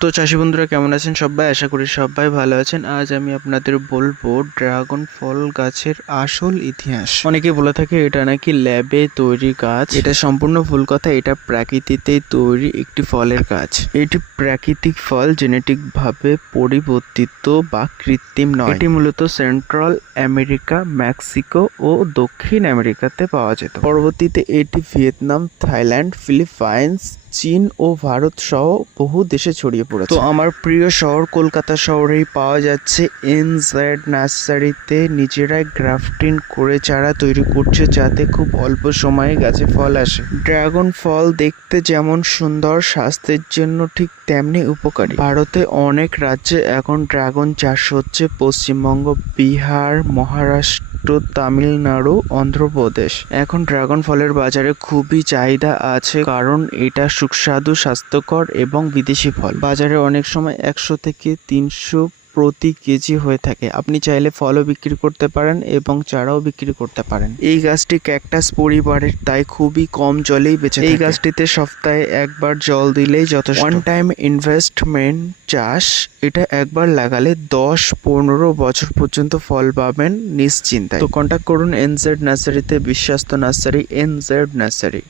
তো চাষি বন্ধুরা কেমন আছেন সবাই? আশা করি সবাই ভালো আছেন। আজ আমি আপনাদের বলবো ড্রাগন ফল গাছের আসল ইতিহাস। অনেকে বলে থাকে এটা নাকি ল্যাবে তৈরি গাছ। এটা সম্পূর্ণ ভুল কথা। এটা প্রাকৃতিতে তৈরি একটি ফলের গাছ। এটি প্রাকৃতিক ফল, জেনেটিক ভাবে পরিবর্তিত বা কৃত্রিম নয়। এটি মূলত সেন্ট্রাল আমেরিকা, মেক্সিকো ও দক্ষিণ আমেরিকাতে পাওয়া যেত। পরবর্তীতে এটি ভিয়েতনাম, থাইল্যান্ড, ফিলিপাইন্স, চীন ও ভারত সহ বহু দেশে ছড়িয়ে পড়েছে। তো আমার প্রিয় শহর কলকাতা শহরেই পাওয়া যাচ্ছে এনজেড নার্সারিতে। নিজেরাই গ্রাফটিং করে চারা তৈরি করছে যাতে খুব অল্প সময়ে গাছে ফল আসে। ড্রাগন ফল দেখতে যেমন সুন্দর, স্বাস্থ্যের জন্য ঠিক তেমনি উপকারী। ভারতে অনেক রাজ্যে এখন ড্রাগন চাষ হচ্ছে। পশ্চিমবঙ্গ, বিহার, মহারাষ্ট্র, তামিলনাড়ু, অন্ধ্রপ্রদেশ। এখন ড্রাগন ফলের বাজারে খুবই চাহিদা আছে, কারণ এটা সুস্বাদু, স্বাস্থ্যকর এবং বিদেশি ফল। বাজারে অনেক সময় 100 থেকে 300 প্রতি কেজি হয়ে থাকে। আপনি চাইলে ফলও বিক্রি করতে পারেন এবং চারাও বিক্রি করতে পারেন। এই গাছটি ক্যাকটাস পরিবারের, তাই খুবই কম জলেই বেঁচে থাকে। এই গাছটিতে সপ্তাহে একবার জল দিলেই যথেষ্ট। ওয়ান টাইম ইনভেস্টমেন্ট চাষ। এটা একবার লাগালে 10-15 বছর পর্যন্ত ফল পাবেন নিশ্চিন্তায়। তো কন্ট্যাক্ট করুন এনজেড নার্সারিতে। বিশ্বস্ত নার্সারি এনজেড নার্সারি।